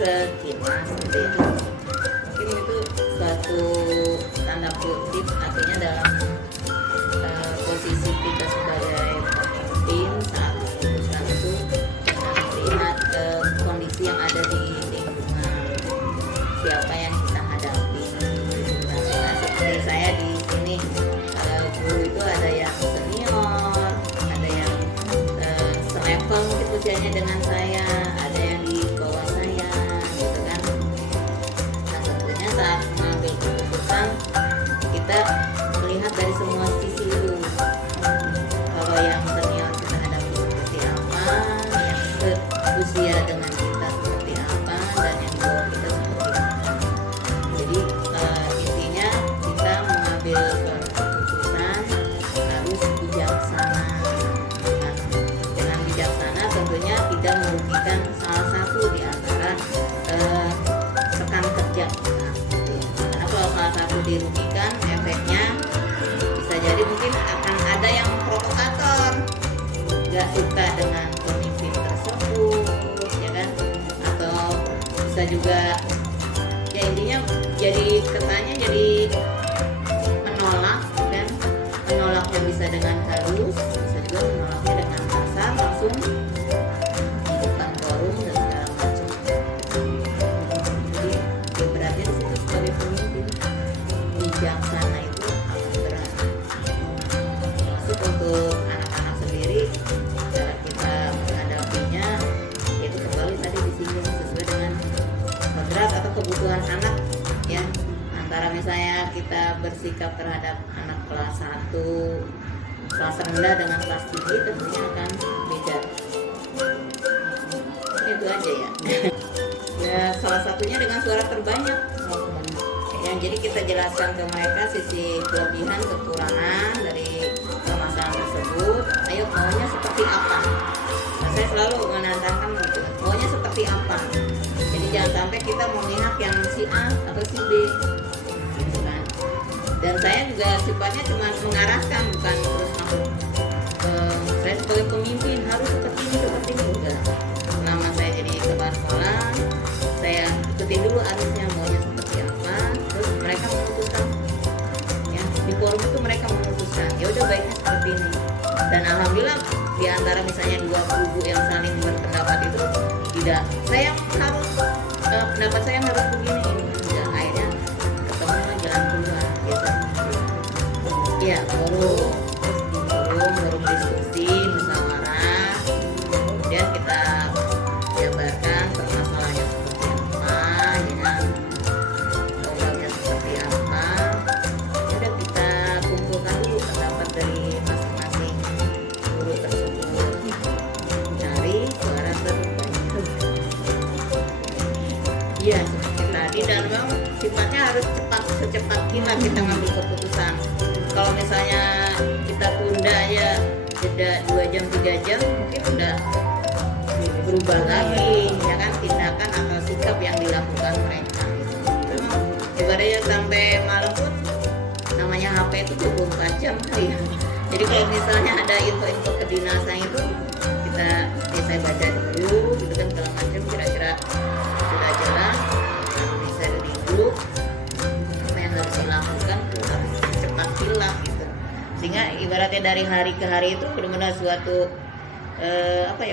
sekilas gitu ya. Mungkin itu suatu tanda kutip, artinya dalam posisi kita sebagai pemimpin saat memutuskan itu melihat kondisi yang ada di lingkungan, siapa yang kita hadapi. Nah, seperti saya di sini, guru itu ada yang senior, ada yang selevel mungkin usianya dengan saya, ada yang di bawah saya gitu kan. Nah, tentunya saat mengambil keputusan kita melihat dari semua sisi itu. Kalau yang senior kita hadapi seperti apa, yang seusia dengan kita seperti apa, dan yang di bawah kita seperti apa. Jadi intinya kita mengambil keputusan harus bijaksana. Dengan bijaksana tentunya tidak merugikan salah satu di antara rekan kerja. Karena kalau salah satu dirugikan, efeknya bisa jadi mungkin akan ada yang provokator, nggak suka dengan pemimpin tersebut, ya kan? Atau bisa juga, ya intinya jadi kesannya jadi menolak, dan menolaknya bisa dengan halus, bisa juga menolaknya dengan kasar langsung di depan forum dan segala macam. Jadi ya berarti di situ sebagai pemimpin bijaksana itu akan berat. Masuk untuk anak-anak sendiri, cara kita menghadapinya yaitu kembali tadi disinggung sesuai dengan kodrat atau kebutuhan anak ya. Antara misalnya kita bersikap terhadap anak kelas 1 kelas rendah dengan kelas tinggi tentunya akan beda. Itu aja ya. Ya salah satunya dengan suara terbanyak. Yang jadi kita jelaskan ke mereka sisi kelebihan kekurangan dari permasalahan tersebut. Ayo maunya seperti apa? Nah, saya selalu menantangkan gitu, maunya seperti apa. Jadi jangan sampai kita memihak yang si A atau si B, gitu kan. Dan saya juga sifatnya cuma mengarahkan, bukan terus masuk. Saya sebagai pemimpin harus seperti ini enggak. Selama saya jadi kepala sekolah, saya ikutin dulu arusnya maunya seperti apa, terus mereka memutuskan. Ya, di forum itu mereka memutuskan, ya udah baiknya seperti ini. Dan alhamdulillah di antara misalnya dua kubu yang saling berpendapat itu tidak, saya harus pendapat saya harus begini ini. Dan akhirnya ketemu jalan keluar gitu. Iya, forum diskusi, musyawarah, kemudian kita jabarkan permasalahannya seperti apa, ya, programnya seperti apa. Sudah kita kumpulkan dulu pendapat dari masing-masing guru tersebut, cari suara terbaik. Iya, seperti tadi, dan memang sifatnya harus cepat, secepat kilat kita ngambil keputusan. Kalau misalnya kita tunda ya jeda 2 jam 3 jam, mungkin udah berubah lagi ya kan tindakan atau sikap yang dilakukan mereka. Ibaratnya sampai malam pun namanya HP itu 24 jam kali ya. Jadi kalau misalnya ada info-info kedinasan itu kita saya baca dulu gitu kan, segala macam kira-kira sudah jelas, bisa di grup apa yang harus dilakukan, harus cepat kilat gitu. Sehingga ibaratnya dari hari ke hari itu benar-benar suatu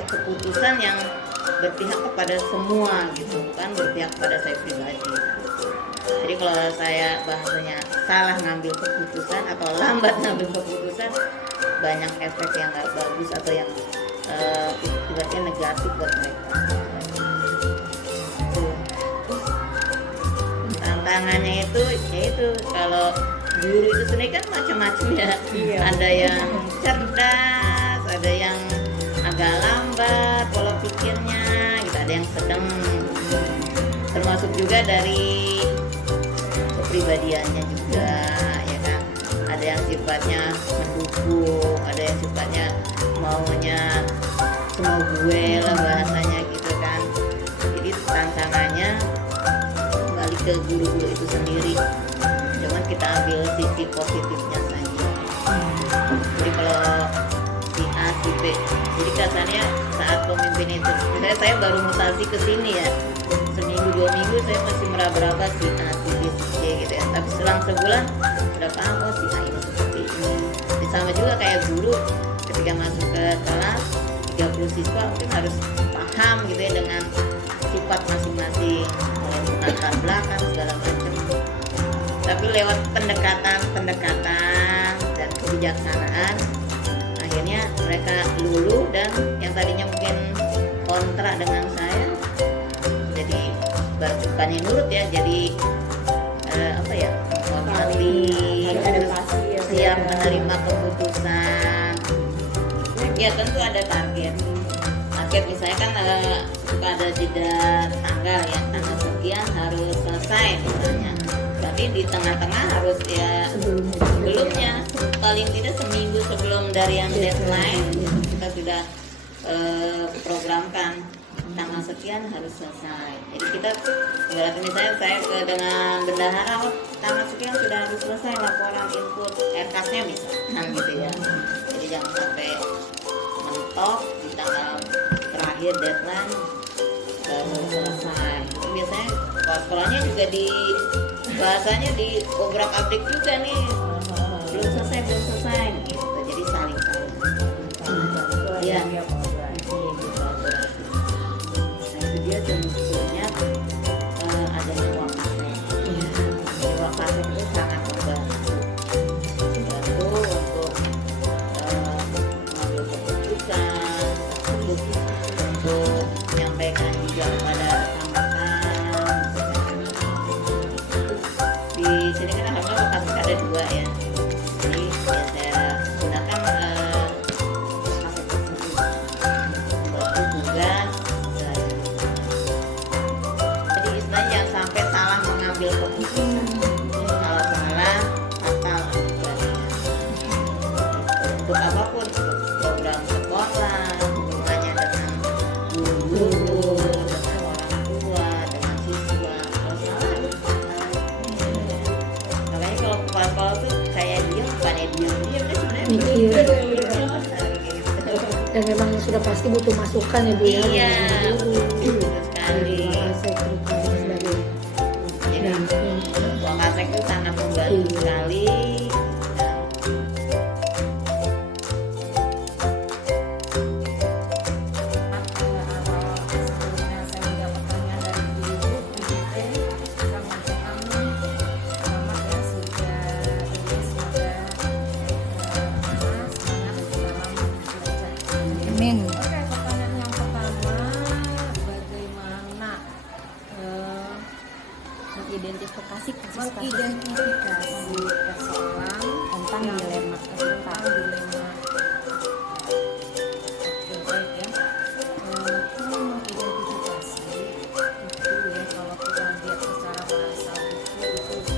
keputusan yang berpihak kepada semua gitu, bukan berpihak pada saya pribadi. Jadi kalau saya bahasanya salah ngambil keputusan atau lambat ngambil keputusan, banyak efek yang nggak bagus atau yang ibaratnya negatif buat mereka. Tantangannya itu yaitu kalau guru itu sendiri kan macam-macam ya. Iya. Ada yang cerdas, ada yang agak lambat pola pikirnya gitu, ada yang sedang, termasuk juga dari kepribadiannya juga ya kan. Ada yang sifatnya mendukung, ada yang sifatnya maunya semua gue lah bahasanya gitu kan. Jadi tantangannya kembali ke guru-guru itu sendiri, cuman kita ambil sisi positifnya saja. Jadi kalau si A, si B, jadi kasarnya saat pemimpin itu, saya baru mutasi ke sini ya seminggu seminggu 2 minggu saya masih meraba-raba si A, si B, si C gitu ya. Tapi selang sebulan sudah paham, oh si A ini seperti ini. Sama juga kayak guru ketika masuk ke kelas 30 siswa mungkin harus paham gitu ya dengan sifat masing-masing, mulai latar belakang segala macam. Tapi lewat pendekatan dan kebijaksanaan akhirnya mereka luluh, dan yang tadinya mungkin kontra dengan saya jadi bukannya nurut ya, jadi menghormati, siap menerima keputusan. Ya tentu ada target misalnya kan suka ada jeda tanggal ya, tanggal sekian harus selesai misalnya, berarti di tengah-tengah harus ya sebelumnya paling tidak seminggu sebelum dari yang deadline kita sudah programkan tanggal sekian harus selesai. Jadi kita berarti misalnya saya dengan bendahara, tanggal sekian sudah harus selesai laporan input RKS-nya misalnya gitu ya. Jadi jangan sampai mentok di tanggal terakhir deadline baru selesai. Biasanya sekolahnya juga bahasanya di obrak-abrik juga nih, belum selesai gitu. Jadi saling ya. Dia tentunya adanya wakasek. Wakasek itu sangat membantu untuk mengambil keputusan, untuk menyampaikan juga kepada rekan-rekan. Di sini kan alhamdulillah wakasek ada 2 ya. Jadi ya saya gunakan wakasek tersebut untuk tugas. Sampai salah mengambil keputusan, kalau salah fatal akibatnya. Untuk apapun, untuk program sekolah, hubungannya dengan guru, dengan orang tua, dengan siswa, kalau salah itu fatal. Makanya kalau kepala sekolah tuh kayak diem, bukannya diem sebenarnya mikir. Dan memang sudah pasti butuh masukan ya Bu ya. Iya, betul sekali. Wakasek itu sangat membantu sekali. Amin. Oke, pertanyaan yang pertama, bagaimana mengidentifikasi persoalan Tentang dilema. Oke, baik ya. Kalau mengidentifikasi itu ya, kalau kita lihat secara bahasa buku itu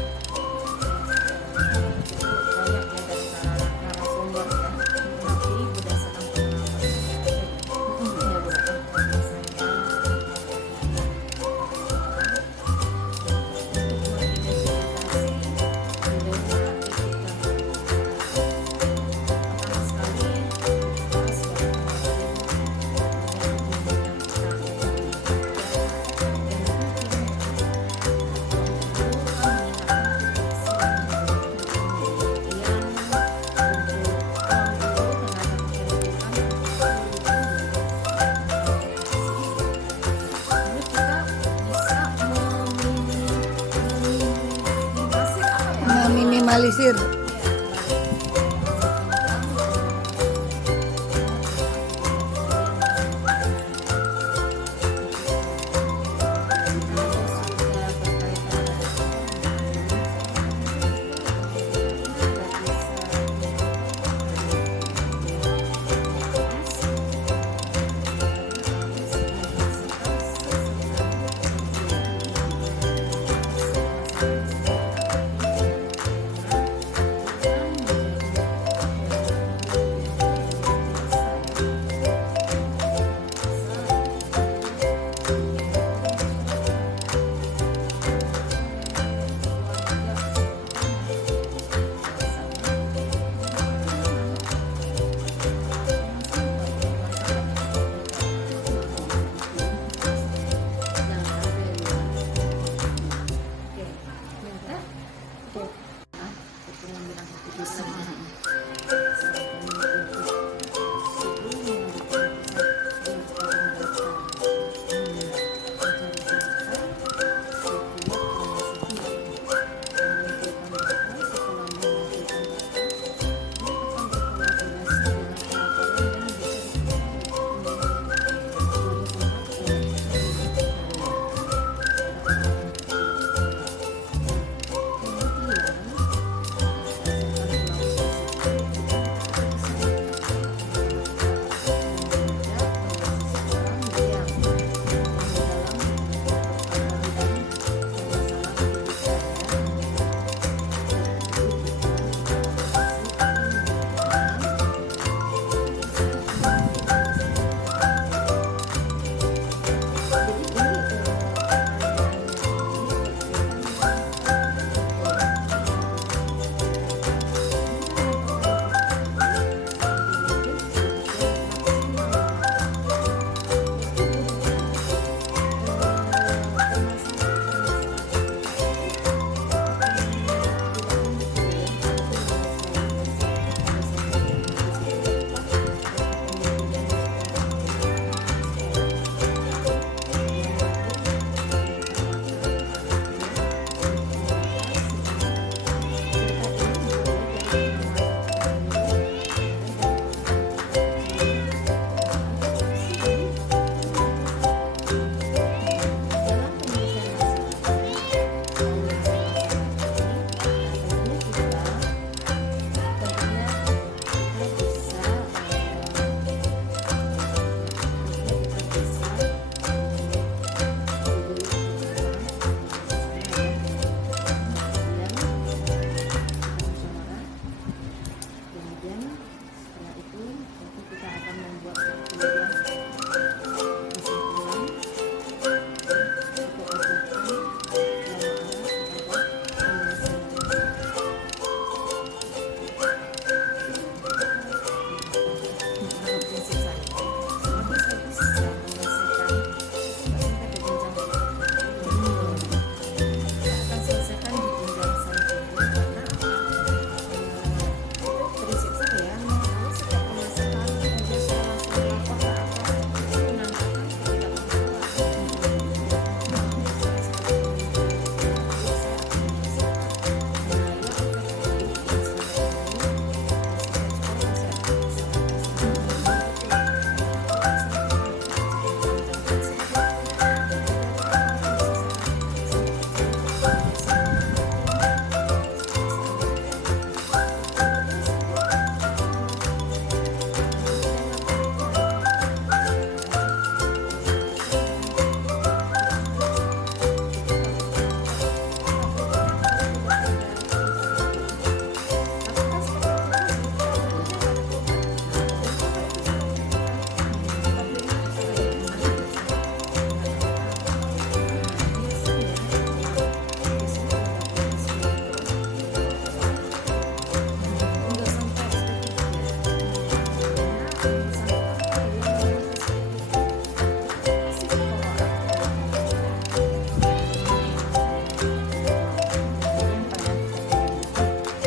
banyak ya dari narasumber ya, tapi berdasarkan pengalaman Meminimalisir. bisa.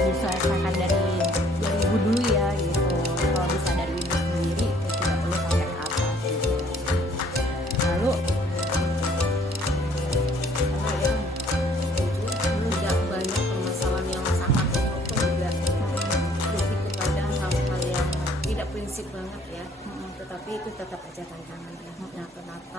Diusahakan dari 2000 dulu ya gitu. Kalau bisa dari ibu sendiri tidak perlu sampai ke atas gitu. Lalu Tidak banyak permasalahan yang sangat potong juga lebih kepada hal-hal yang tidak prinsip banget ya, tetapi itu tetap aja tantangan ya. Nah, kenapa